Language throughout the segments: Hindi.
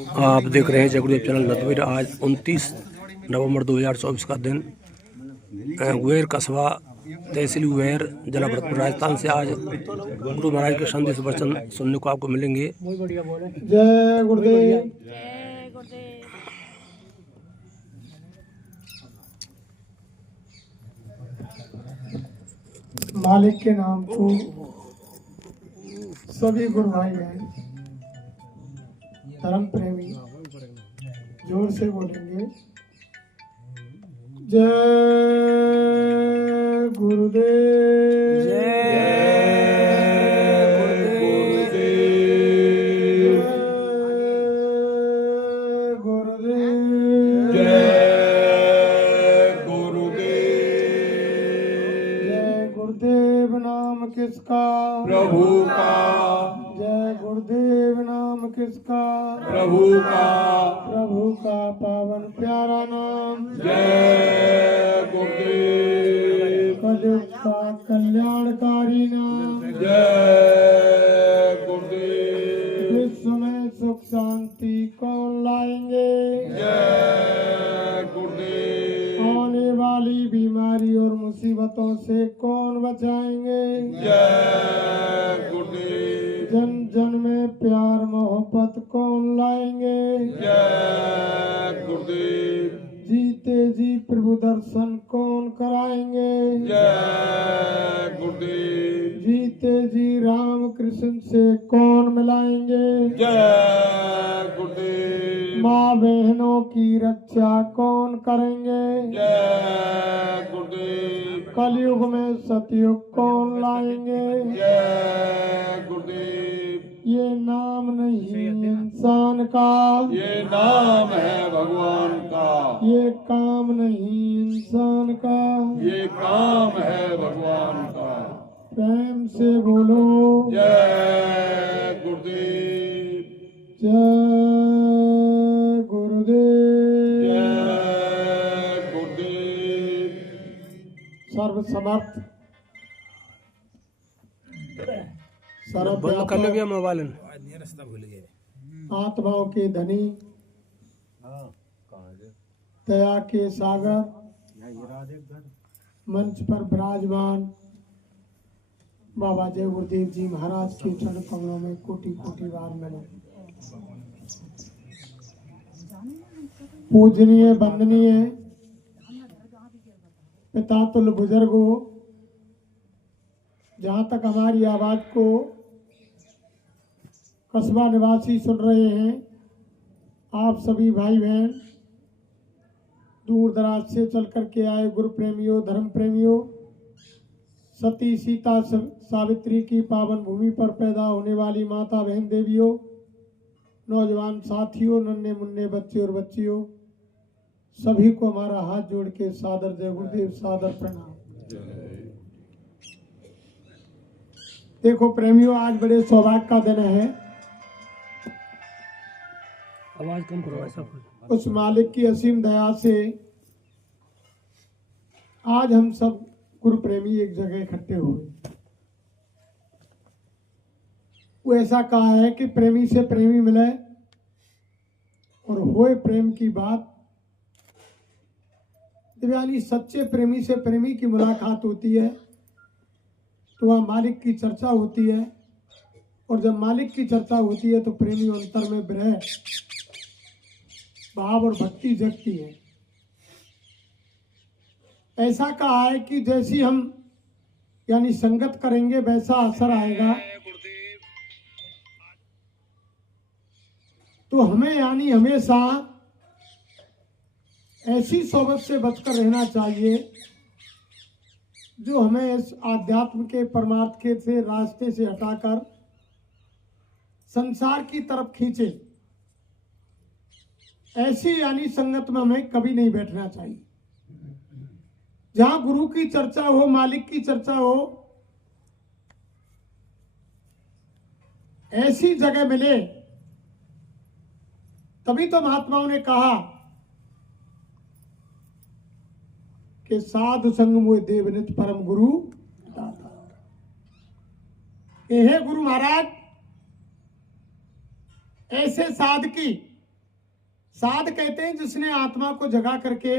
आप देख रहे हैं जय गुरुदेव चैनल नतवीर। आज 29 नवंबर 2024 का दिन वेर कस्बा तहसील वेर जिला भरतपुर राजस्थान से आज गुरु महाराज के संदेश वचन सुनने को आपको मिलेंगे। जय गुरुदेव। मालिक के नाम को सभी गुरु भाई बहन धर्म प्रेमी जोर से बोलेंगे जय गुरुदेव। गुरुदेव नाम किसका? प्रभु का। जय गुरुदेव नाम किसका? प्रभु का। प्रभु का पावन प्यारा नाम जय गुरुदेव। कलयुग का कल्याणकारी नाम जय गुरुदेव। विश्व में सुख शांति कौन लाएंगे? जय गुरुदेव। आने वाली बीमारी और मुसीबतों से कौन बचाएंगे? जय गुरुदेव। जन जन में प्यार मोहब्बत कौन लाएंगे? जय गुरुदेव। जीते जी प्रभु दर्शन कौन कराएंगे? जय गुरुदेव। जीते जी राम कृष्ण से कौन मिलाएंगे? जय गुरुदेव। माँ बहनों की रक्षा कौन करेंगे? जय गुरुदेव। कलयुग में सतयुग कौन लाएंगे? जय गुरुदेव। ये नाम नहीं इंसान का, ये नाम है भगवान का। ये काम नहीं इंसान का। ये काम है भगवान का। प्रेम से बोलो जय गुरुदेव। जय गुरुदेव। जय गुरुदेव। सर्वसमर्थ सर्वव्यापक मोबाइल आत्माओं के धनी दया के सागर मंच पर विराजमान बाबा जय गुरुदेव जी महाराज के चरण कमलों में कोटि कोटि बार नमन। पूजनीय वंदनीय पिता तुल्य बुजुर्गों, जहाँ तक हमारी आवाज को कस्बा निवासी सुन रहे हैं, आप सभी भाई बहन दूर दराज से चल करके आए गुरु प्रेमियों, धर्म प्रेमियों, सती सीता सावित्री की पावन भूमि पर पैदा होने वाली माता बहन देवियों, नौजवान साथियों, नन्हे मुन्ने बच्चे और बच्चियों, सभी को हमारा हाथ जोड़ के सादर जय गुरुदेव, सादर प्रणाम। देखो प्रेमियों, आज बड़े सौभाग्य का दिन है। आवाज कम करो ऐसा। उस मालिक की असीम दया से आज हम सब गुरु प्रेमी एक जगह इकट्ठे हुए। वो ऐसा कहा है कि प्रेमी से प्रेमी मिले और होए प्रेम की बात। यानी सच्चे प्रेमी से प्रेमी की मुलाकात होती है तो वहाँ मालिक की चर्चा होती है, और जब मालिक की चर्चा होती है तो प्रेमी अंतर में विरह भाव और भक्ति जगती है। ऐसा कहा है कि जैसी हम यानी संगत करेंगे वैसा असर आएगा। तो हमें यानी हमेशा ऐसी सोबत से बचकर रहना चाहिए जो हमें इस आध्यात्म के परमार्थ के से रास्ते से हटाकर संसार की तरफ खींचे। ऐसी यानी संगत में हमें कभी नहीं बैठना चाहिए। जहां गुरु की चर्चा हो, मालिक की चर्चा हो, ऐसी जगह मिले। तभी तो महात्माओं ने कहा कि साधु संग मोहि देवनित परम गुरु दाता। हे गुरु महाराज, ऐसे साधकी साध कहते हैं जिसने आत्मा को जगा करके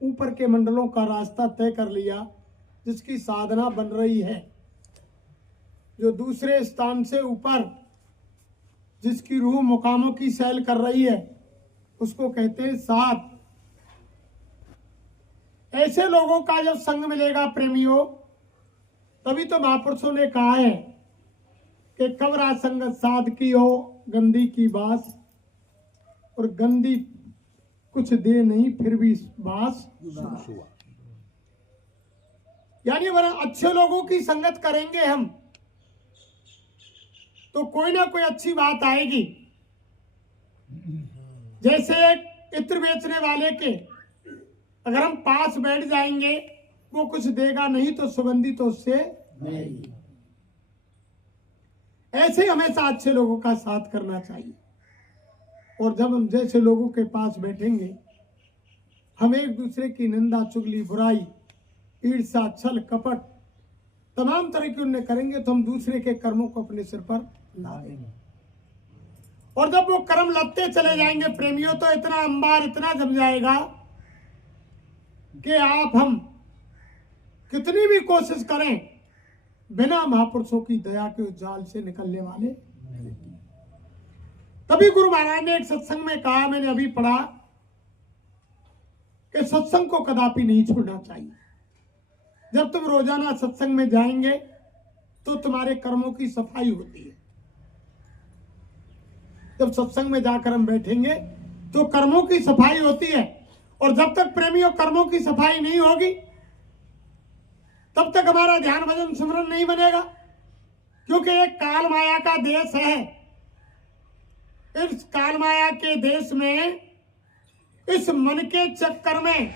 ऊपर के मंडलों का रास्ता तय कर लिया, जिसकी साधना बन रही है, जो दूसरे स्थान से ऊपर जिसकी रूह मुकामों की सैल कर रही है, उसको कहते हैं साध। ऐसे लोगों का जब संग मिलेगा प्रेमियों, तभी तो महापुरुषों ने कहा है कि कवरा संगत साध की हो गंदी की बास, और गंदी कुछ दे नहीं फिर भी बास। यानी वरना अच्छे लोगों की संगत करेंगे हम तो कोई ना कोई अच्छी बात आएगी। जैसे एक इत्र बेचने वाले के अगर हम पास बैठ जाएंगे, वो कुछ देगा नहीं तो सुगंधी तो उससे नहीं। ऐसे हमेशा अच्छे लोगों का साथ करना चाहिए। और जब हम जैसे लोगों के पास बैठेंगे, हम एक दूसरे की निंदा चुगली बुराई ईर्ष्या छल कपट तमाम तरह की उन्हें करेंगे, तो हम दूसरे के कर्मों को अपने सिर पर ला देंगे। और जब वो कर्म लगते चले जाएंगे प्रेमियों, तो इतना अंबार इतना जम जाएगा कि आप हम कितनी भी कोशिश करें, बिना महापुरुषों की दया के उस जाल से निकलने वाले। तभी गुरु महाराज ने एक सत्संग में कहा, मैंने अभी पढ़ा, कि सत्संग को कदापि नहीं छोड़ना चाहिए। जब तुम रोजाना सत्संग में जाएंगे तो तुम्हारे कर्मों की सफाई होती है। जब सत्संग में जाकर हम बैठेंगे तो कर्मों की सफाई होती है। और जब तक प्रेमियों कर्मों की सफाई नहीं होगी, तब तक हमारा ध्यान भजन सिमरन नहीं बनेगा। क्योंकि एक काल माया का देश है। इस काल माया के देश में, इस मन के चक्कर में,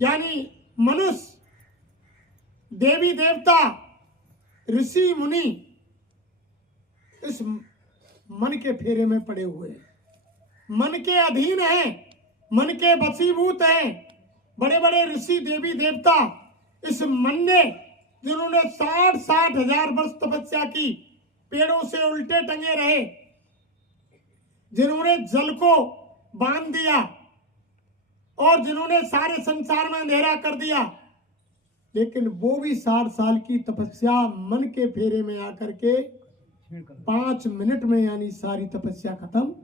यानी मनुष्य देवी देवता ऋषि मुनि इस मन के फेरे में पड़े हुए हैं, मन के अधीन हैं, मन के वशीभूत हैं। बड़े बड़े ऋषि देवी देवता इस मन ने, जिन्होंने 60-60 हजार वर्ष तपस्या की, पेड़ों से उल्टे टंगे रहे, जिन्होंने जल को बांध दिया और जिन्होंने सारे संसार में अंधेरा कर दिया, लेकिन वो भी 60 साल की तपस्या मन के फेरे में आकर के 5 मिनट में यानी सारी तपस्या खत्म।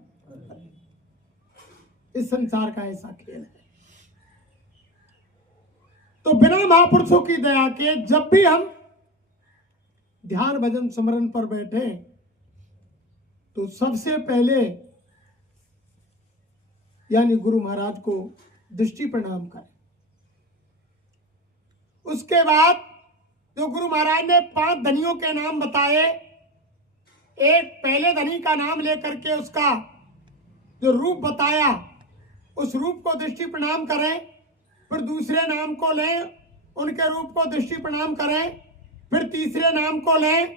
इस संसार का ऐसा खेल है। तो बिना महापुरुषों की दया के जब भी हम ध्यान भजन स्मरण पर बैठे, तो सबसे पहले यानी गुरु महाराज को दृष्टि प्रणाम करें। उसके बाद जो गुरु महाराज ने 5 धनियों के नाम बताए, एक पहले धनी का नाम लेकर के उसका जो रूप बताया, उस रूप को दृष्टि प्रणाम करें। फिर दूसरे नाम को लें, उनके रूप को दृष्टि प्रणाम करें। फिर तीसरे नाम को लें,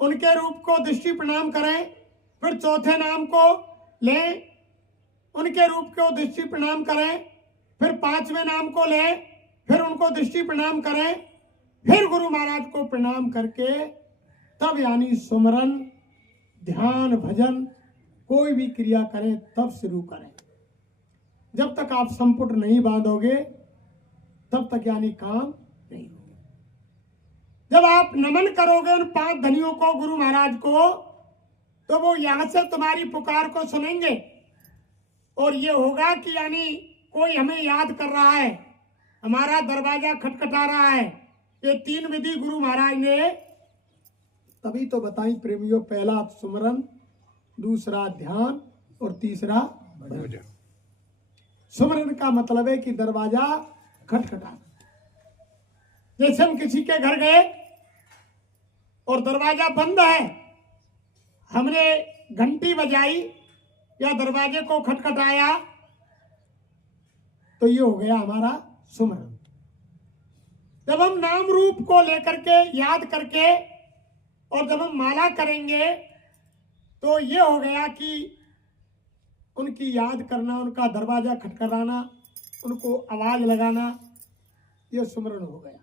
उनके रूप को दृष्टि प्रणाम करें। फिर चौथे नाम को लें, उनके रूप को दृष्टि प्रणाम करें। फिर 5वें नाम को लें, फिर उनको दृष्टि प्रणाम करें। फिर गुरु महाराज को प्रणाम करके तब यानी सुमरन ध्यान भजन कोई भी क्रिया करें तब शुरू करें। जब तक आप संपुट नहीं बांधोगे तब तक यानी काम नहीं होगा। जब आप नमन करोगे उन 5 धनियों को, गुरु महाराज को, तो वो यहां से तुम्हारी पुकार को सुनेंगे और ये होगा कि यानी कोई हमें याद कर रहा है, हमारा दरवाजा खटखटा रहा है। ये 3 विधि गुरु महाराज ने तभी तो बताई प्रेमियों। पहला सुमरन, दूसरा ध्यान और तीसरा भजन। सुमरन का मतलब है कि दरवाजा खटखटाना। जैसे हम किसी के घर गए और दरवाजा बंद है, हमने घंटी बजाई या दरवाजे को खटखटाया, तो ये हो गया हमारा सुमरन। जब हम नाम रूप को लेकर के याद करके और जब हम माला करेंगे, तो ये हो गया कि उनकी याद करना, उनका दरवाजा खटखटाना, उनको आवाज लगाना, ये सुमरन हो गया।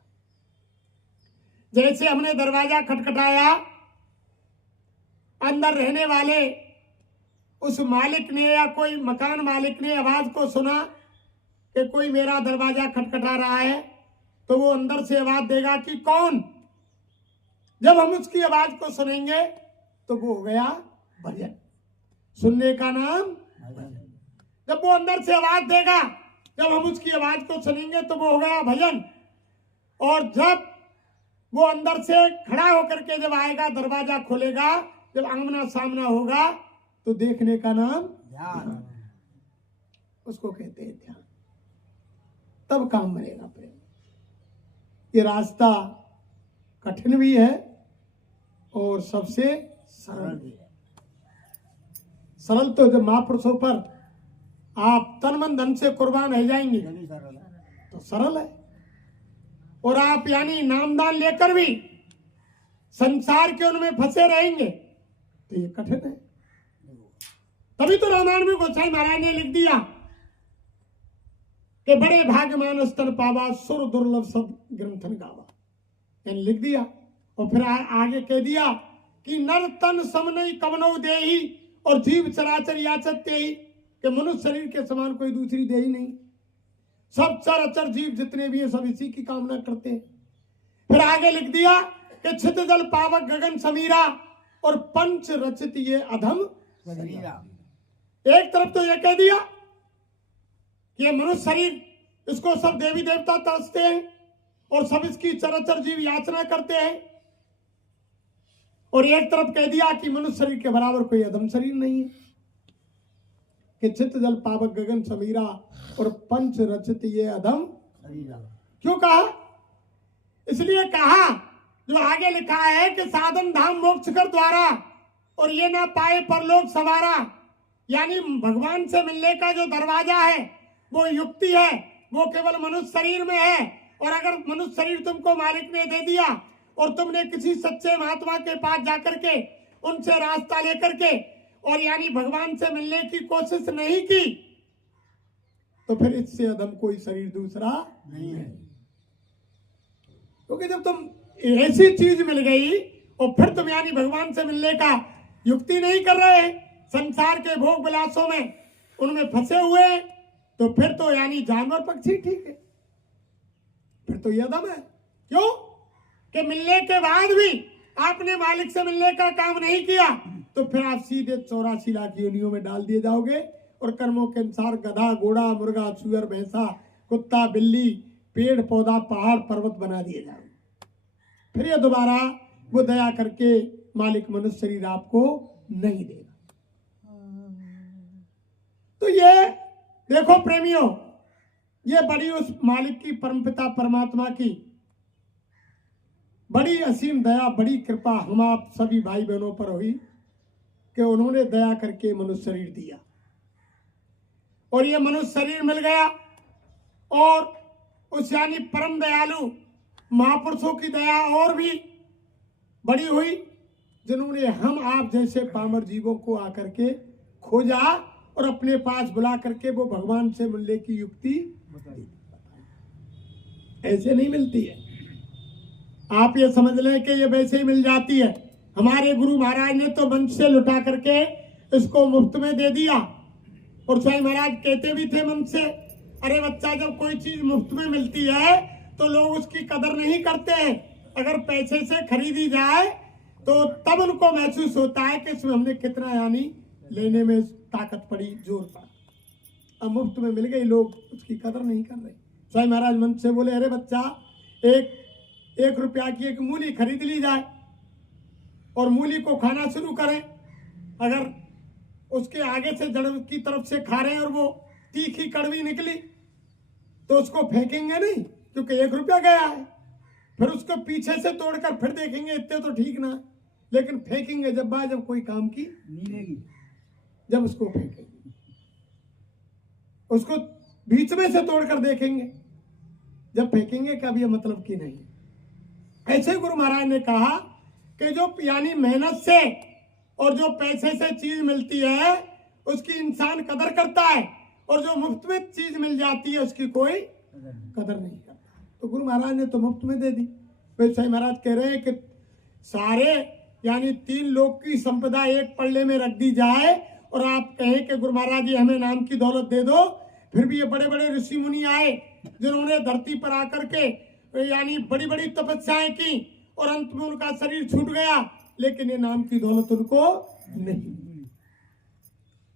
जैसे हमने दरवाजा खटखटाया, अंदर रहने वाले उस मालिक ने या कोई मकान मालिक ने आवाज को सुना कि कोई मेरा दरवाजा खटखटा रहा है, तो वो अंदर से आवाज देगा कि कौन। जब हम उसकी आवाज को सुनेंगे तो वो हो गया भजन, सुनने का नाम भजन। जब वो अंदर से आवाज देगा, जब हम उसकी आवाज को सुनेंगे तो वो हो गया भजन। और जब वो अंदर से खड़ा होकर के जब आएगा, दरवाजा खोलेगा, जब आमना सामना होगा तो देखने का नाम ध्यान, उसको कहते हैं ध्यान। तब काम बनेगा प्रेम। ये रास्ता कठिन भी है और सबसे सरल भी है। सरल तो जब महापुरुषों पर आप तन मन धन से कुर्बान रह जाएंगे तो सरल है, और आप यानी नामदान लेकर भी संसार के उनमें फंसे रहेंगे तो ये कठिन है। तभी तो रामायण में गोसाई महाराज ने लिख दिया कि बड़े भाग्यमान स्तन पावा, सुर दुर्लभ सब ग्रंथन गावा, यानी लिख दिया। और फिर आगे कह दिया कि नर तन सम नहीं कवनो देही, और जीव चराचर याचत तेही, कि मनुष्य शरीर के समान कोई दूसरी देही नहीं। सब चराचर जीव जितने भी हैं सब इसी की कामना करते हैं। फिर आगे लिख दिया कि छित जल पावक गगन समीरा, और पंच रचित ये अधम शरीरा। एक तरफ तो ये कह दिया कि ये मनुष्य शरीर, इसको सब देवी देवता तरसते हैं और सब इसकी चराचर जीव याचना करते हैं, और एक तरफ कह दिया कि मनुष्य शरीर के बराबर कोई अधम शरीर नहीं है, कि चित्त जल पावक गगन समीरा और पंच रचित ये अधम शरीरा। क्यों कहा? इसलिए कहा जो आगे लिखा है कि साधन धाम मोक्ष कर द्वारा, और ये ना पाए परलोक सवारा। यानी भगवान से मिलने का जो दरवाजा है वो युक्ति है, वो केवल मनुष्य शरीर में है। और अगर मनुष्य शरीर तुमको मालिक ने दे दिया और तुमने किसी सच्चे महात्मा के पास जाकर के उनसे रास्ता लेकर के और यानी भगवान से मिलने की कोशिश नहीं की, तो फिर इससे अधम कोई शरीर दूसरा नहीं है। क्योंकि जब तुम ऐसी चीज मिल गई और फिर तुम यानी भगवान से मिलने का युक्ति नहीं कर रहे, संसार के भोग विलासों में उनमें फंसे हुए, तो फिर तो यानी जानवर पक्षी ठीक है, फिर तो यह दम है। क्यों कि मिलने के बाद भी आपने मालिक से मिलने का काम नहीं किया, तो फिर आप सीधे 84 लाख योनियों में डाल दिए जाओगे, और कर्मों के अनुसार गधा, घोड़ा, मुर्गा, सुअर, भैंसा, कुत्ता, बिल्ली, पेड़ पौधा, पहाड़, पर्वत बना दिए जाओगे। फिर ये दोबारा वो दया करके मालिक मनुष्य शरीर आपको नहीं देगा। तो ये देखो प्रेमियों, ये बड़ी उस मालिक की, परमपिता परमात्मा की बड़ी असीम दया, बड़ी कृपा हम आप सभी भाई बहनों पर हुई कि उन्होंने दया करके मनुष्य शरीर दिया, और ये मनुष्य शरीर मिल गया। और उस यानी परम दयालु महापुरुषों की दया और भी बड़ी हुई, जिन्होंने हम आप जैसे पामर जीवों को आकर के खोजा और अपने पास बुला करके वो भगवान से मिलने की युक्ति ऐसे नहीं मिलती है। आप ये समझ लें कि ये वैसे ही मिल जाती है। हमारे गुरु महाराज ने तो मंच से लुटा करके इसको मुफ्त में दे दिया, और स्वामी महाराज कहते भी थे मंच से, अरे बच्चा, जब कोई चीज मुफ्त में मिलती है तो लोग उसकी कदर नहीं करते हैं। अगर पैसे से खरीदी जाए तो तब उनको महसूस होता है कि इसमें हमने कितना यानी लेने में ताकत पड़ी, जोर पड़ा। अब मुफ्त में मिल गई, लोग उसकी कदर नहीं कर रहे। स्वामी महाराज मंच से बोले, अरे बच्चा, एक रुपया की एक मूली खरीद ली जाए और मूली को खाना शुरू करें। अगर उसके आगे से जड़ की तरफ से खा रहे हैं और वो तीखी कड़वी निकली तो उसको फेंकेंगे नहीं, क्योंकि 1 रुपया गया है। फिर उसको पीछे से तोड़कर फिर देखेंगे, इतने तो ठीक ना, लेकिन फेंकेंगे जब कोई काम की मिलेगी, जब उसको फेंकेंगे। उसको बीच में से तोड़कर देखेंगे, जब फेंकेंगे कब ये मतलब की नहीं। ऐसे गुरु महाराज ने कहा कि जो यानी मेहनत से और जो पैसे से चीज मिलती है उसकी इंसान कदर करता है, और जो मुफ्त में चीज मिल जाती है उसकी कोई कदर नहीं करता। तो गुरु महाराज ने तो मुफ्त में दे दी। वैसे महाराज कह रहे हैं कि सारे यानी 3 लोक की संपदा एक पल्ले में रख दी जाए और आप कहें कि गुरु महाराज जी हमें नाम की दौलत दे दो, फिर भी ये बड़े बड़े ऋषि मुनि आए जिन्होंने धरती पर आकर के यानी बड़ी बड़ी तपस्याएं की और अंत में उनका शरीर छूट गया, लेकिन ये नाम की दौलत उनको नहीं।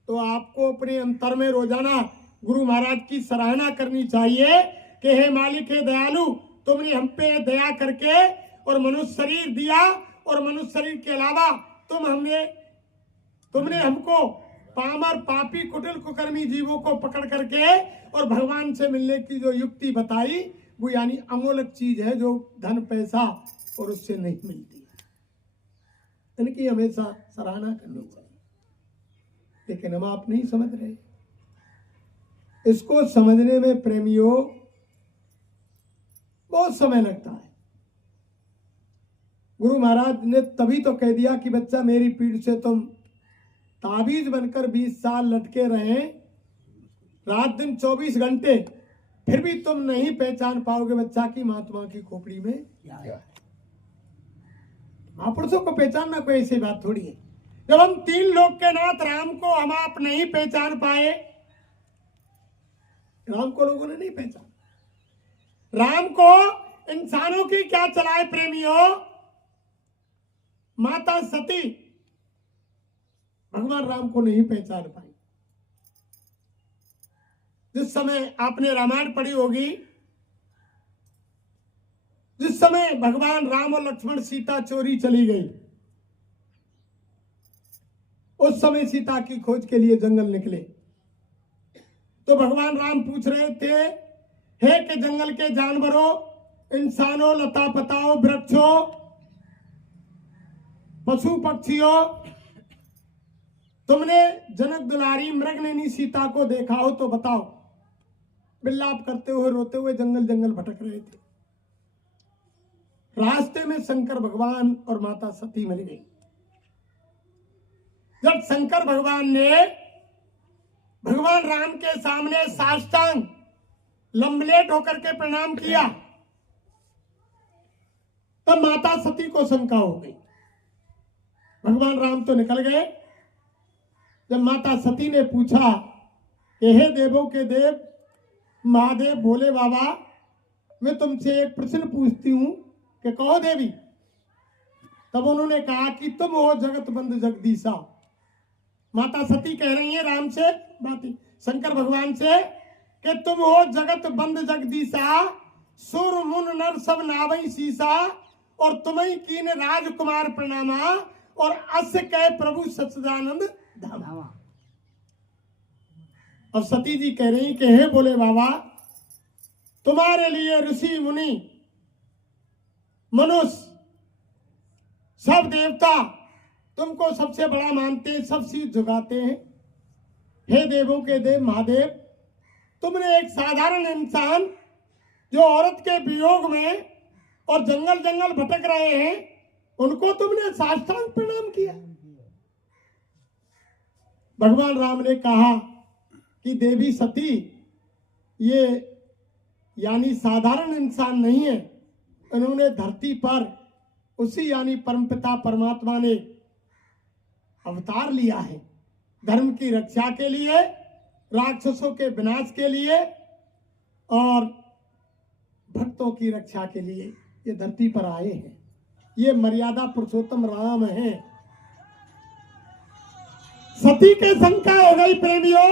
तो आपको अपने अंतर में रोजाना गुरु महाराज की सराहना करनी चाहिए कि हे मालिक, हे दयालु, तुमने हम पे दया करके और मनुष्य शरीर दिया, और मनुष्य शरीर के अलावा तुमने हमको पामर पापी कुटिल कुकर्मी जीवों को पकड़ करके और भगवान से मिलने की जो युक्ति बताई, वो यानी अमोलक चीज है जो धन पैसा और उससे नहीं मिलती। इनकी हमेशा सराहना करनी चाहिए, लेकिन हम आप नहीं समझ रहे। इसको समझने में प्रेमियों बहुत समय लगता है। गुरु महाराज ने तभी तो कह दिया कि बच्चा मेरी पीठ से तुम ताबीज बनकर 20 साल लटके रहे, रात दिन 24 घंटे, फिर भी तुम नहीं पहचान पाओगे बच्चा की महात्मा की खोपड़ी में क्या है। महापुरुषों को पहचानना कोई ऐसी बात थोड़ी है। जब हम 3 लोक के नाथ राम को हम आप नहीं पहचान पाए, राम को लोगों ने नहीं पहचाना। राम को इंसानों की क्या चलाए प्रेमियों, माता सती भगवान राम को नहीं पहचान पाई। जिस समय आपने रामायण पढ़ी होगी, जिस समय भगवान राम और लक्ष्मण सीता चोरी चली गई, उस समय सीता की खोज के लिए जंगल निकले, तो भगवान राम पूछ रहे थे, हे कि जंगल के जानवरों, इंसानों, लता पताओं, वृक्षों, पशु पक्षियों, तुमने जनक दुलारी मृगनयनी सीता को देखा हो तो बताओ। विलाप करते हुए रोते हुए जंगल जंगल भटक रहे थे। रास्ते में शंकर भगवान और माता सती मिल गई। जब शंकर भगवान ने भगवान राम के सामने साष्टांग लंबलेट होकर के प्रणाम किया, तब माता सती को शंका हो गई। भगवान राम तो निकल गए। जब माता सती ने पूछा कि हे देवों के देव महादेव भोले बाबा, मैं तुमसे एक प्रश्न पूछती हूं कि कहो देवी। तब उन्होंने कहा कि तुम हो जगत बंद जगदीशा। माता सती कह रही है राम से, शंकर भगवान से, कि तुम हो जगत बंद जगदीशा, सुर मुन नर सब नावई सीसा, और तुम्हें कीन राजकुमार प्रणामा, और अस कह प्रभु सच्चिदानंद धामा। अब सती जी कह रही कि हे बोले बाबा, तुम्हारे लिए ऋषि मुनि मनुष्य सब देवता तुमको सबसे बड़ा मानते हैं, सब शीश झुकाते हैं। हे देवों के देव महादेव, तुमने एक साधारण इंसान जो औरत के वियोग में और जंगल जंगल भटक रहे हैं, उनको तुमने साष्टांग प्रणाम किया। भगवान राम ने कहा कि देवी सती, ये यानी साधारण इंसान नहीं है, उन्होंने धरती पर उसी यानी परमपिता परमात्मा ने अवतार लिया है, धर्म की रक्षा के लिए, राक्षसों के विनाश के लिए और भक्तों की रक्षा के लिए ये धरती पर आए हैं। ये मर्यादा पुरुषोत्तम राम है। सती के शंका हो गई प्रेमियों।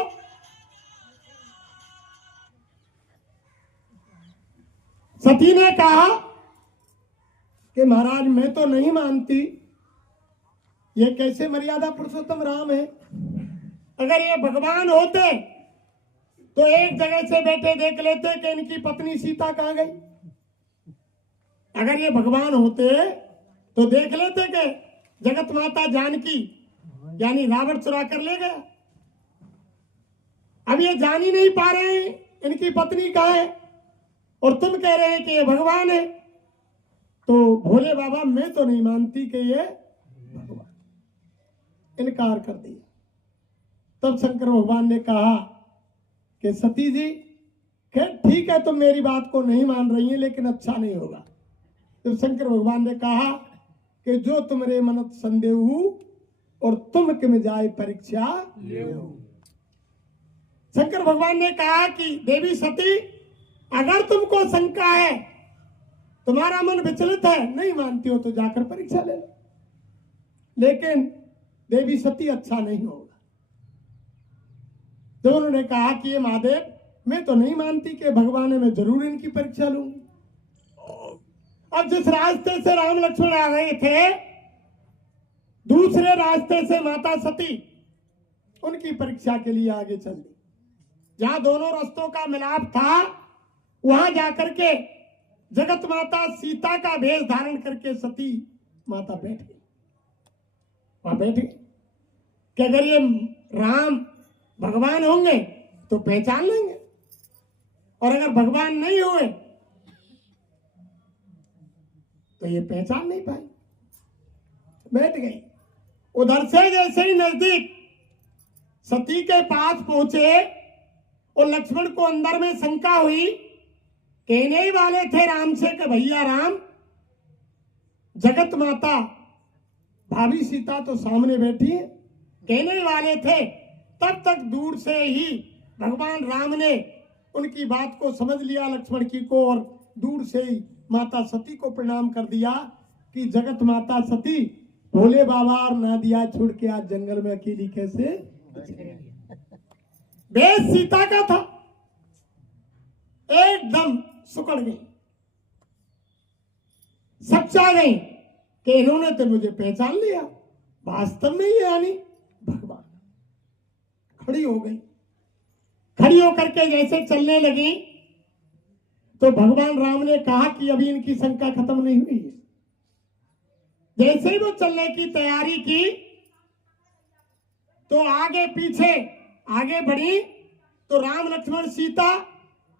सती ने कहा कि महाराज मैं तो नहीं मानती, ये कैसे मर्यादा पुरुषोत्तम राम है। अगर ये भगवान होते तो एक जगह से बैठे देख लेते कि इनकी पत्नी सीता कहां गई। अगर ये भगवान होते तो देख लेते कि जगत माता जानकी यानी रावण चुरा कर ले गया। अब ये जान ही नहीं पा रहे हैं इनकी पत्नी कहां है, और तुम कह रहे हैं कि ये भगवान है। तो भोले बाबा मैं तो नहीं मानती कि ये भगवान, इनकार कर दिया। तब शंकर भगवान ने कहा कि सती जी खैर ठीक है, तुम मेरी बात को नहीं मान रही हैं, लेकिन अच्छा नहीं होगा। जब शंकर भगवान ने कहा कि जो तुम्हारे मनत संदेह और तुम किम जाए परीक्षा। शंकर भगवान ने कहा कि देवी सती, अगर तुमको शंका है, तुम्हारा मन विचलित है, नहीं मानती हो तो जाकर परीक्षा ले लो, लेकिन देवी सती अच्छा नहीं होगा। तो उन्होंने कहा कि ये महादेव, मैं तो नहीं मानती कि भगवान है, मैं जरूर इनकी परीक्षा लूंगी। अब जिस रास्ते से राम लक्ष्मण आ रहे थे, दूसरे रास्ते से माता सती उनकी परीक्षा के लिए आगे चल दी। जहां दोनों रास्तों का मिलाप था, वहां जाकर के जगत माता सीता का वेश धारण करके सती माता बैठ गई। वहां बैठ गई कि अगर ये राम भगवान होंगे तो पहचान लेंगे, और अगर भगवान नहीं हुए तो ये पहचान नहीं पाए। बैठ गई। उधर से जैसे ही नजदीक सती के पास पहुंचे और लक्ष्मण को अंदर में शंका हुई, कहने ही वाले थे राम से कि भैया राम, जगत माता भाभी सीता तो सामने बैठी है, कहने ही वाले थे, तब तक दूर से ही भगवान राम ने उनकी बात को समझ लिया लक्ष्मण की को, और दूर से ही माता सती को प्रणाम कर दिया कि जगत माता सती, भोले बाबा और नादिया छोड़ के आज जंगल में अकेली कैसे। वेश सीता का था, एकदम सुकड़ गई, सच्चा गई कि इन्होंने तो मुझे पहचान लिया, वास्तव में ये यानी भगवान। खड़ी हो गई। खड़ी होकर के जैसे चलने लगी तो भगवान राम ने कहा कि अभी इनकी शंका खत्म नहीं हुई है। जैसे ही वो चलने की तैयारी की तो आगे पीछे आगे बढ़ी तो राम लक्ष्मण सीता,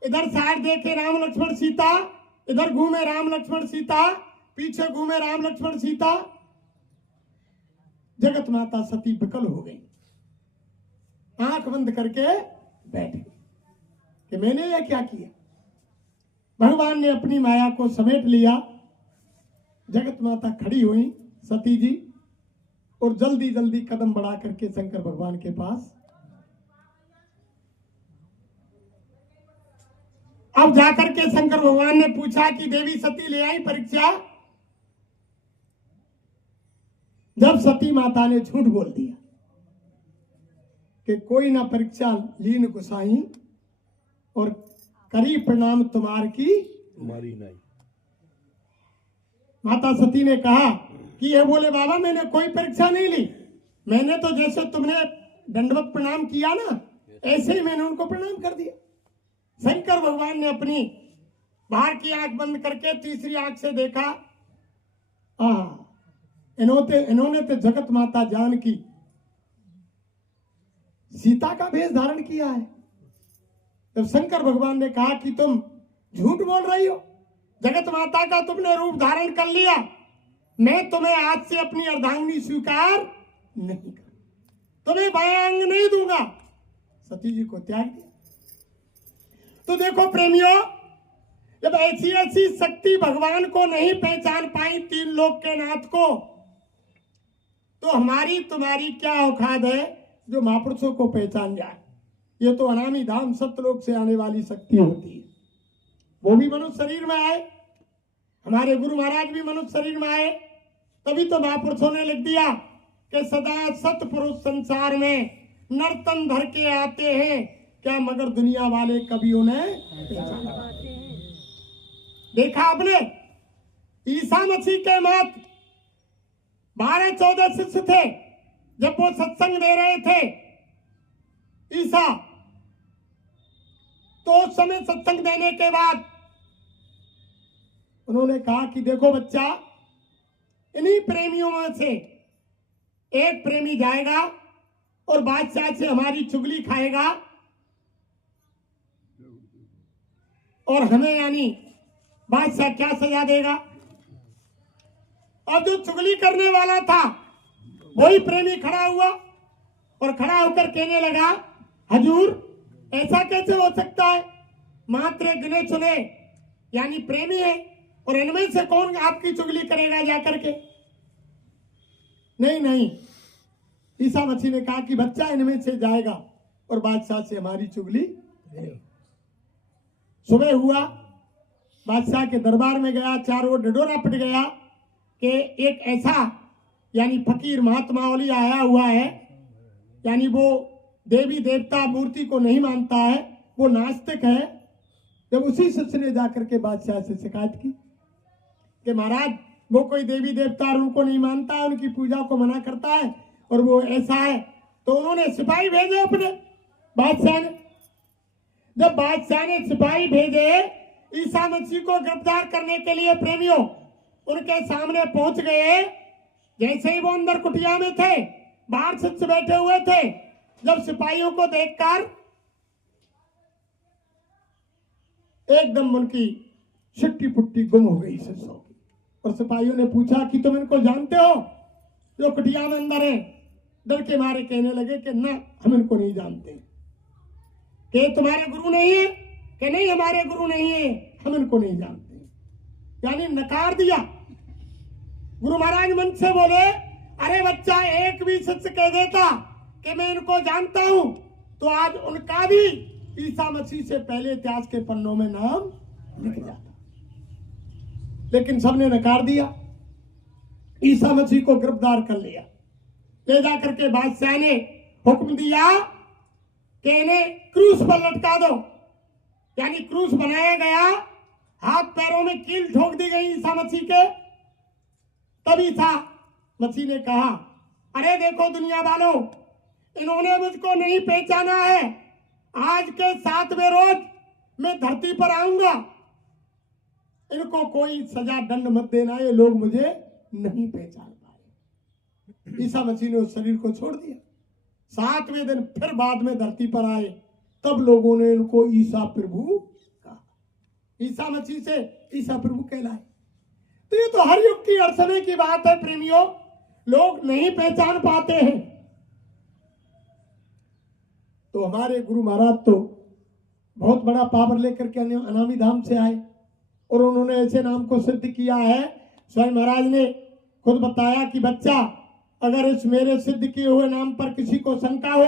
इधर साइड देखे राम लक्ष्मण सीता, इधर घूमे राम लक्ष्मण सीता, पीछे घूमे राम लक्ष्मण सीता। जगत माता सती विकल हो गई, आंख बंद करके बैठ गई कि मैंने यह क्या किया। भगवान ने अपनी माया को समेट लिया। जगत माता खड़ी हुई सती जी, और जल्दी जल्दी कदम बढ़ा करके शंकर भगवान के पास। अब जाकर के शंकर भगवान ने पूछा कि देवी सती ले आई परीक्षा। जब सती माता ने झूठ बोल दिया कि कोई ना परीक्षा लीन गुसाई, और करी प्रणाम तुम्हार की तुम्हारी नहीं। माता सती ने कहा कि ये बोले बाबा मैंने कोई परीक्षा नहीं ली, मैंने तो जैसे तुमने दंडवत प्रणाम किया ना, ऐसे ही मैंने उनको प्रणाम कर दिया। शंकर भगवान ने अपनी बाहर की आंख बंद करके तीसरी आंख से देखा, इन्होंने तो जगत माता जानकी सीता का वेश धारण किया है। तब शंकर भगवान ने कहा कि तुम झूठ बोल रही हो, जगत माता का तुमने रूप धारण कर लिया, मैं तुम्हें आज से अपनी अर्धांगिनी स्वीकार नहीं कर, तुम्हें बायांग नहीं दूंगा। सती जी को त्याग दिया। तो देखो प्रेमियों, जब ऐसी ऐसी शक्ति भगवान को नहीं पहचान पाई तीन लोक के नाथ को, तो हमारी तुम्हारी क्या औकात है जो महापुरुषों को पहचान जाए। ये तो अनामी धाम सत्यलोक से आने वाली शक्ति होती है। वो भी मनुष्य शरीर में आए, हमारे गुरु महाराज भी मनुष्य शरीर में आए, तभी तो महापुरुषों ने लिख दिया कि सदा सतपुरुष संसार में नर्तन धर के आते हैं, क्या मगर दुनिया वाले कभी उन्हें पहचाना। देखा आपने, ईसा मसीह के मत 12-14 शिष्य थे, जब वो सत्संग दे रहे थे ईसा, तो उस समय सत्संग देने के बाद उन्होंने कहा कि देखो बच्चा, इन्हीं प्रेमियों में से एक प्रेमी जाएगा और बादशाह से हमारी चुगली खाएगा, और हमें यानी बादशाह क्या सजा देगा। अब जो चुगली करने वाला था वही प्रेमी खड़ा हुआ और खड़ा होकर कहने लगा, हजूर ऐसा कैसे हो सकता है, मात्र गिने चुने यानी प्रेमी है, और इनमें से कौन आपकी चुगली करेगा जाकर के। नहीं नहीं, ईसा मसीह ने कहा कि बच्चा इनमें से जाएगा और बादशाह से हमारी चुगली करेगा। सुबह हुआ, बादशाह के दरबार में गया, चारों ओर ढिढोरा पिट गया कि एक ऐसा यानी फकीर महात्मा ओली आया हुआ है, यानी वो देवी देवता मूर्ति को नहीं मानता है, वो नास्तिक है। जब उसी शिष्य ने जाकर के बादशाह से शिकायत की कि महाराज वो कोई देवी देवता और उनको नहीं मानता है, उनकी पूजा को मना करता है और वो ऐसा है, तो उन्होंने सिपाही भेजे अपने बादशाह ने। जब बादशाह ने सिपाही भेजे ईसा मसीह को गिरफ्तार करने के लिए, प्रेमियों उनके सामने पहुंच गए। जैसे ही वो अंदर कुटिया में थे, बाहर शिष्य बैठे हुए थे, जब सिपाहियों को देखकर एकदम उनकी सिट्टी पुट्टी गुम हो गई शिष्यों की। और सिपाहियों ने पूछा कि तुम इनको जानते हो जो कुटिया में अंदर है? डर के मारे कहने लगे कि ना, हम इनको नहीं जानते। कि तुम्हारे गुरु नहीं है? कि नहीं, हमारे गुरु नहीं है, हम इनको नहीं जानते। यानी नकार दिया। गुरु महाराज मन से बोले, अरे बच्चा एक भी शिष्य कह देता कि मैं इनको जानता हूं तो आज उनका भी ईसा मसीह से पहले इतिहास के पन्नों में नाम लिख जाता। लेकिन सबने नकार दिया। ईसा मसीह को गिरफ्तार कर लिया, ले जाकर के बादशाह ने हुक्म दिया कि इन्हें क्रूस पर लटका दो। यानी क्रूस बनाया गया, हाथ पैरों में कील ठोक दी गई ईसा मसीह के। तब ईसा मसीह ने कहा, अरे देखो दुनिया वालों, इन्होंने मुझको नहीं पहचाना है। आज के 7वें रोज मैं धरती पर आऊंगा, इनको कोई सजा दंड मत देना, ये लोग मुझे नहीं पहचान पाए। ईसा मसीह ने उस शरीर को छोड़ दिया। 7वें दिन फिर बाद में धरती पर आए, तब लोगों ने इनको ईसा प्रभु कहा। ईसा मसीह से ईसा प्रभु कहलाए। तो ये तो हर युग की हर समय की बात है प्रेमियों, लोग नहीं पहचान पाते हैं। तो हमारे गुरु महाराज तो बहुत बड़ा पावर लेकर के अनामी धाम से आए और उन्होंने ऐसे नाम को सिद्ध किया है। स्वयं महाराज ने खुद बताया कि बच्चा, अगर इस मेरे सिद्ध किए हुए नाम पर किसी को शंका हो,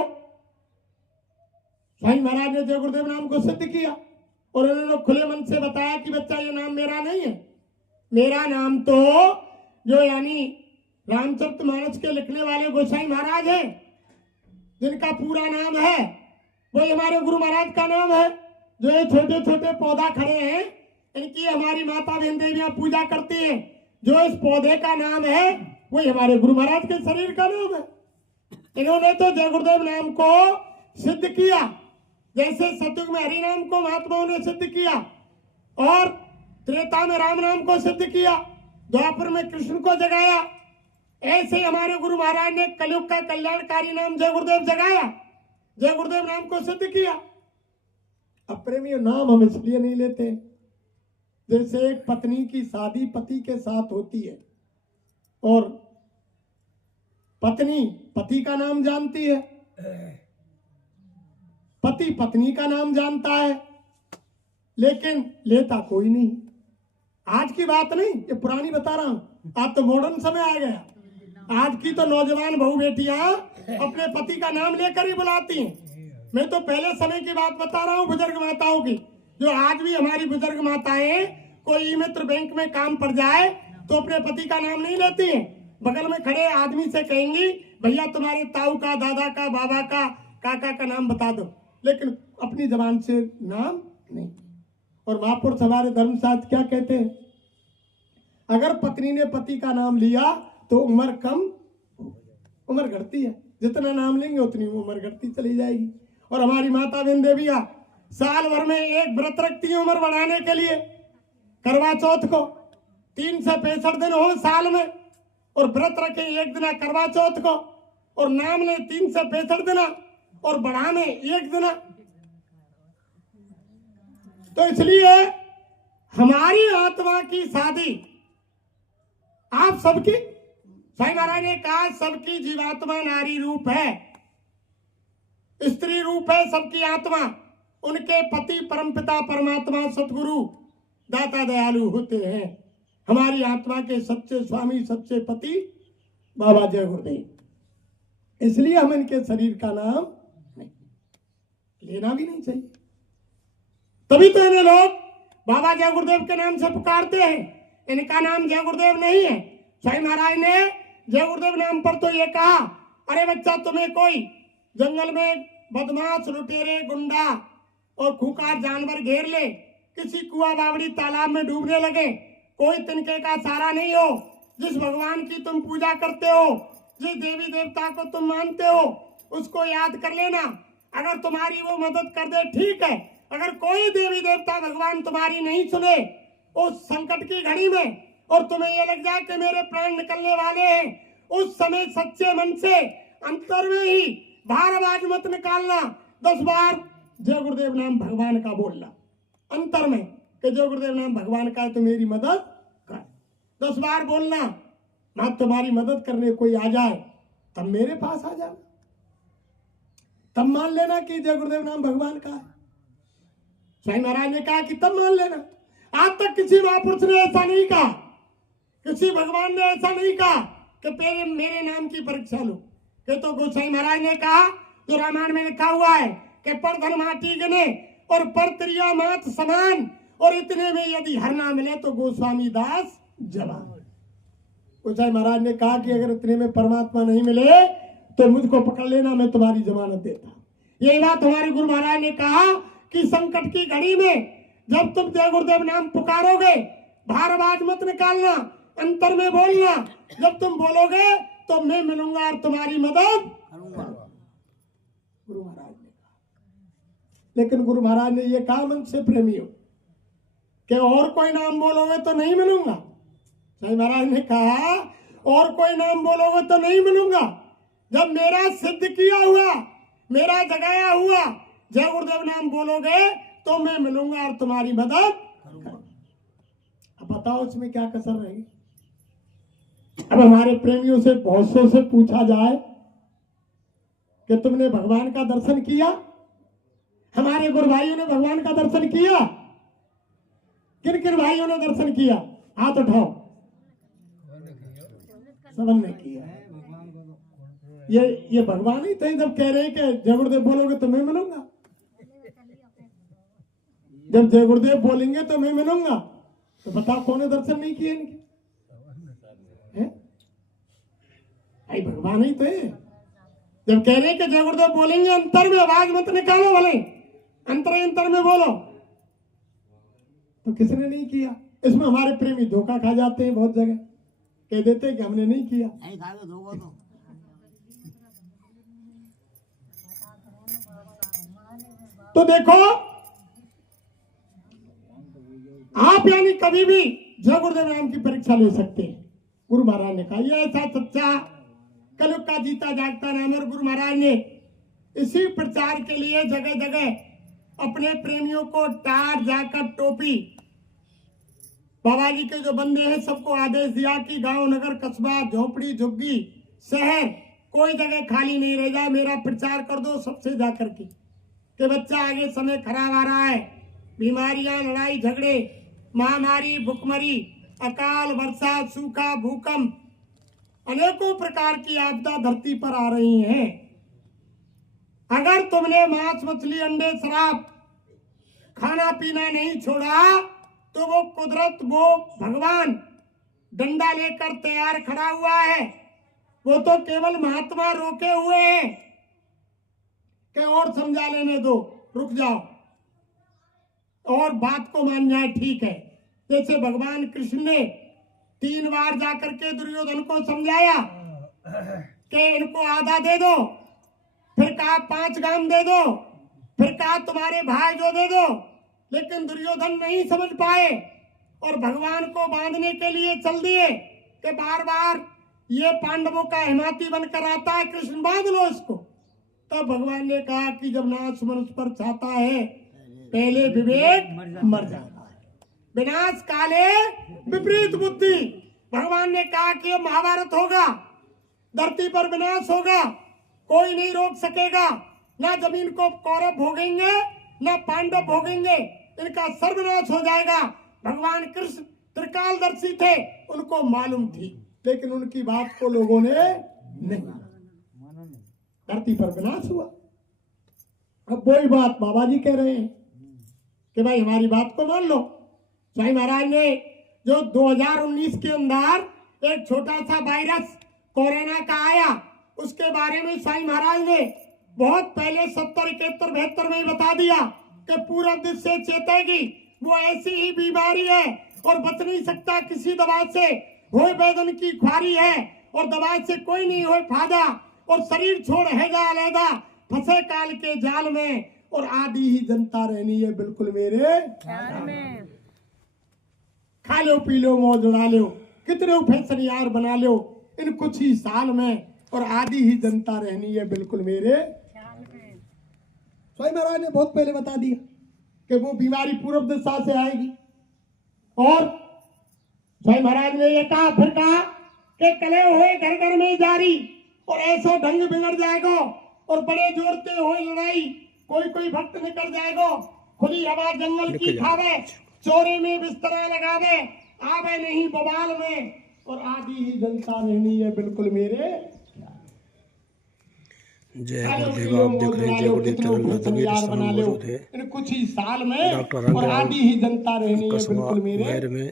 स्वयं महाराज ने जय गुरुदेव नाम को सिद्ध किया और उन्होंने खुले मन से बताया कि बच्चा ये नाम मेरा नहीं है, मेरा नाम तो जो यानी रामचरितमानस के लिखने वाले गोसाई महाराज हैं, जिनका पूरा नाम है वही हमारे गुरु महाराज का नाम है। जो ये छोटे छोटे पौधा खड़े हैं, इनकी हमारी माता बहन देवियां पूजा करती हैं। जो इस पौधे का नाम है वही हमारे गुरु महाराज के शरीर का नाम है। इन्होंने तो जय गुरुदेव नाम को सिद्ध किया, जैसे सतयुग में हरि नाम को महात्माओं ने सिद्ध किया और त्रेता में राम नाम को सिद्ध किया, द्वापर में कृष्ण को जगाया, ऐसे हमारे गुरु महाराज ने कलयुग का कल्याणकारी नाम जय गुरुदेव जगाया, जय गुरुदेव नाम को सिद्ध किया। अब प्रेमियों, नाम हम इसलिए नहीं लेते, जैसे एक पत्नी की शादी पति के साथ होती है और पत्नी पति का नाम जानती है, पति पत्नी का नाम जानता है, लेकिन लेता कोई नहीं। आज की बात नहीं, ये पुरानी बता रहा हूं। आज तो मॉडर्न समय आ गया। आज की तो नौजवान बहू बेटियां अपने पति का नाम लेकर ही बुलाती हैं। मैं तो पहले समय की बात बता रहा हूं, बुजुर्ग माताओं की, जो आज भी हमारी बुजुर्ग माताएं कोई मित्र बैंक में काम पड़ जाए तो अपने पति का नाम नहीं लेती हैं। बगल में खड़े आदमी से कहेंगी, भैया तुम्हारे ताऊ का, दादा का, बाबा का, काका का नाम बता दो, लेकिन अपनी जबान से नाम नहीं। और महापुरुष हमारे धर्मशास्त्र क्या कहते हैं? अगर पत्नी ने पति का नाम लिया तो उम्र कम, उम्र घटती है। जितना नाम लेंगे उतनी उम्र घटती चली जाएगी। और हमारी माता बहन देवियां साल भर में एक व्रत रखती है उम्र बढ़ाने के लिए। करवा चौथ को 365 दिन हो साल में, और व्रत रखे एक दिन करवा चौथ को, और नाम ले 365 दिन और बढ़ा में एक दिन। तो इसलिए हमारी आत्मा की शादी आप सबकी, साईं महाराज ने कहा सबकी जीवात्मा नारी रूप है, स्त्री रूप है सबकी आत्मा। उनके पति परमपिता परमात्मा सतगुरु दाता दयालु होते हैं। हमारी आत्मा के सच्चे स्वामी, सच्चे पति बाबा जय गुरुदेव। इसलिए हम इनके शरीर का नाम नहीं लेना भी नहीं चाहिए। तभी तो इन्हें लोग बाबा जय गुरुदेव के नाम से पुकारते हैं। इनका नाम जय गुरुदेव नहीं है। स्वामी महाराज ने जय गुरुदेव नाम पर तो ये कहा, अरे बच्चा तुम्हें कोई जंगल में बदमाश लुटेरे गुंडा और खूंखार जानवर घेर ले, किसी कुआं बावड़ी तालाब में डूबने लगे, कोई तिनके का सहारा नहीं हो, जिस भगवान की तुम पूजा करते हो, जिस देवी देवता को तुम मानते हो, उसको याद कर लेना। अगर तुम्हारी वो मदद कर दे ठीक है, अगर कोई देवी देवता भगवान तुम्हारी नहीं सुने उस संकट की घड़ी में और तुम्हें ये लग जाए कि मेरे प्राण निकलने वाले हैं, उस समय सच्चे मन से अंतर में ही बाहर आवाज मत निकालना, 10 बार जय गुरुदेव नाम भगवान का बोलना अंतर में कि जय गुरुदेव नाम भगवान का है तो मेरी मदद कर। 10 बार बोलना, ना तुम्हारी मदद करने कोई आ जाए तब मेरे पास आ जाना, तब मान लेना कि जय गुरुदेव नाम भगवान का है। स्वामी महाराज ने कहा कि तब मान लेना। आज तक किसी महापुरुष ने ऐसा नहीं कहा, किसी भगवान ने ऐसा नहीं कहा कि मेरे नाम की परीक्षा लो। कि तो गोसाई महाराज ने कहा, जो रामायण में लिखा हुआ है कि पर धन माटी गिने और पर त्रिया मात समान, और इतने में यदि हर ना मिले तो गोस्वामी दास जवान। गोसाई महाराज ने कहा कि अगर इतने में परमात्मा नहीं मिले तो मुझको पकड़ लेना, मैं तुम्हारी जमानत देता। यही बात हमारे गुरु महाराज ने कहा कि संकट की घड़ी में जब तुम जय गुरुदेव नाम पुकारोगे, बाहर आवाज मत निकालना, अंतर में बोलना। जब तुम बोलोगे तो मैं मिलूंगा और तुम्हारी मदद करूंगा, गुरु महाराज ने कहा। लेकिन गुरु महाराज ने यह कहा मन से प्रेमियों कि और कोई नाम बोलोगे तो नहीं मिलूंगा। स्वामी महाराज ने कहा और कोई नाम बोलोगे तो नहीं मिलूंगा। जब मेरा सिद्ध किया हुआ, मेरा जगाया हुआ जय गुरुदेव नाम बोलोगे तो मैं मिलूंगा और तुम्हारी मदद करूंगा। अब बताओ इसमें क्या कसर रहेगी। अब हमारे प्रेमियों से बहुत से पूछा जाए कि तुमने भगवान का दर्शन किया? हमारे गुरु भाइयों ने भगवान का दर्शन किया? किन किन भाइयों ने दर्शन किया? हाथ उठाओ। सबने किया। ये भगवान ही थे जब कह रहे हैं कि जय गुरुदेव बोलोगे तो मैं मिलूंगा। जब जय गुरुदेव बोलेंगे तो मैं मिलूंगा, तो बताओ कौन दर्शन नहीं किए इनके? भाई भगवान ही थे। जब कह रहे कि जय गुरुदेव बोलेंगे, अंतर में आवाज मत निकालो, भले अंतर में बोलो, तो किसने नहीं किया? इसमें हमारे प्रेमी धोखा खा जाते हैं, बहुत जगह कह देते हैं कि हमने नहीं किया। तो देखो, आप यानी कभी भी जय गुरुदेव नाम की परीक्षा ले सकते हैं। गुरु महाराज ने कहा यह ऐसा सच्चा कलयुग का जीता जागता नाम। और गुरु महाराज ने इसी प्रचार के लिए जगह जगह अपने प्रेमियों को टाट जाकर टोपी, बाबा जी के जो बंदे हैं सबको आदेश दिया कि गांव नगर कस्बा झोपड़ी झुग्गी शहर कोई जगह खाली नहीं रह जाए, मेरा प्रचार कर दो सबसे जाकर के कि बच्चा आगे समय खराब आ रहा है, बीमारियां लड़ाई झगड़े महामारी भुखमरी अकाल वर्षा सूखा भूकंप अनेकों प्रकार की आपदा धरती पर आ रही हैं। अगर तुमने मांस मछली अंडे शराब खाना पीना नहीं छोड़ा तो वो कुदरत, वो भगवान डंडा लेकर तैयार खड़ा हुआ है। वो तो केवल महात्मा रोके हुए हैं कि और समझा लेने दो, रुक जाओ और बात को मान जाए, ठीक है। जैसे भगवान कृष्ण ने 3 बार जाकर के दुर्योधन को समझाया कि इनको आधा दे दो, फिर कहा 5 गाम दे दो, फिर कहा तुम्हारे भाई जो दे दो, लेकिन दुर्योधन नहीं समझ पाए और भगवान को बांधने के लिए चल दिए कि बार बार ये पांडवों का हिमाती बनकर आता है, कृष्ण बांध लो इसको। तब भगवान ने कहा कि जब नाश मनुष्य पर चाहता है पहले विवेक मर जाता है, विनाश काले विपरीत बुद्धि। भगवान ने कहा कि महाभारत होगा, धरती पर विनाश होगा, कोई नहीं रोक सकेगा, ना जमीन को कौरव भोगेंगे ना पांडव भोगेंगे, इनका सर्वनाश हो जाएगा। भगवान कृष्ण त्रिकालदर्शी थे, उनको मालूम थी, लेकिन उनकी बात को लोगों ने नहीं। धरती पर विनाश हुआ। अब वही बात बाबा जी कह रहे हैं कि भाई हमारी बात को मान लो। साईं महाराज ने जो 2019 के अंदर एक छोटा सा वायरस कोरोना का आया, उसके बारे में साईं महाराज ने बहुत पहले 70, 71, 72 में ही बता दिया कि पूरा दिश से चेतेगी, वो ऐसी ही बीमारी है और बच नहीं सकता किसी दवा से, होए वेदन की ख्वारी है और दवा से कोई नहीं होए फायदा, और शरीर छोड़ हैजा अलहदा फंसे काल के जाल में, और आदि ही जनता रहनी है बिल्कुल मेरे ख्याल में। खा लो पी लो मौज उड़ा लो, कितने फैशन यार बना लो इन कुछ ही साल में, और आदि ही जनता रहनी है बिल्कुल मेरे ख्याल में। स्वामी महाराज ने बहुत पहले बता दिया कि वो बीमारी पूर्व दिशा से आएगी, और स्वामी महाराज ने ये कहा, फिर कहा कि कले हुए घर घर में जारी, और ऐसा ढंग बिगड़ जाएगा और बड़े जोरते हुए लड़ाई, कोई कोई भक्त निकल जाएगा, खुली हवा जंगल की खावे, चोरे में बिस्तरा लगावे, आवे नहीं बवाल में, और आदि ही जनता रहनी है बिल्कुल मेरे। जय गुरुदेव। आप देख रहे हैं जय गुरुदेव चैनल नदवीर, इस समय मौजूद है इन कुछ ही साल में डॉक्टर और आदि ही जनता रहनी है बिल्कुल मेरे। शहर में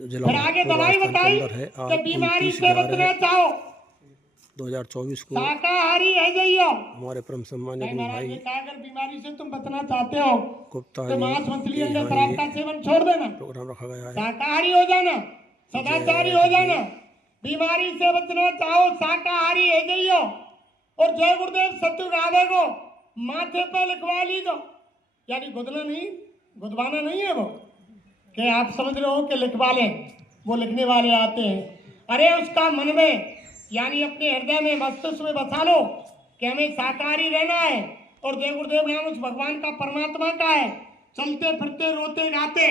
जो जिला फिर आगे दवाई बताई है कि बीमारी से बचना चाहो 2024 को शाकाहारी है जाइयो। हमारे परम सम्मानित गुरु महाराज भाई ने कहा अगर बीमारी से तुम बचना चाहते हो गुप्ता तो मांस मछली अंडे शराब का सेवन छोड़ देना, प्रोग्राम रखा गया है। शाकाहारी हो जाना, सदाचारी हो जाना। बीमारी से बचना चाहो शाकाहारी है जाइयो, और जय गुरुदेव सत्य गावे को माथे पे लिखवा लीजो, यानी गुदना नहीं, गुदवाना नहीं है वो कि आप समझ रहे हो कि लिखवा लें, वो लिखने वाले आते हैं। अरे उसका मन में यानी अपने हृदय में मस्तिष्क में बसा लो कि हमें शाकाहारी रहना है, और जय गुरुदेव नाम उस भगवान का परमात्मा का है। चलते फिरते रोते गाते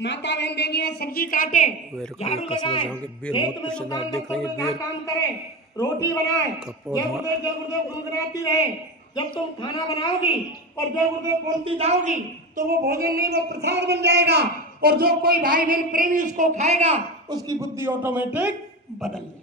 माता बहन देवियां सब्जी काटे, झाड़ू लगाए, खेत में दुकान दफ्तर में काम करे, रोटी बनाए, जय गुरुदेव गुनगुनाती रहे। जब तुम खाना बनाओगी और जय गुरुदेव बोलती जाओगी तो वो भोजन नहीं, वो प्रसाद बन जाएगा, और जो कोई भाई बहन प्रेमी उसको खाएगा उसकी बुद्धि ऑटोमेटिक बदल जाएगी।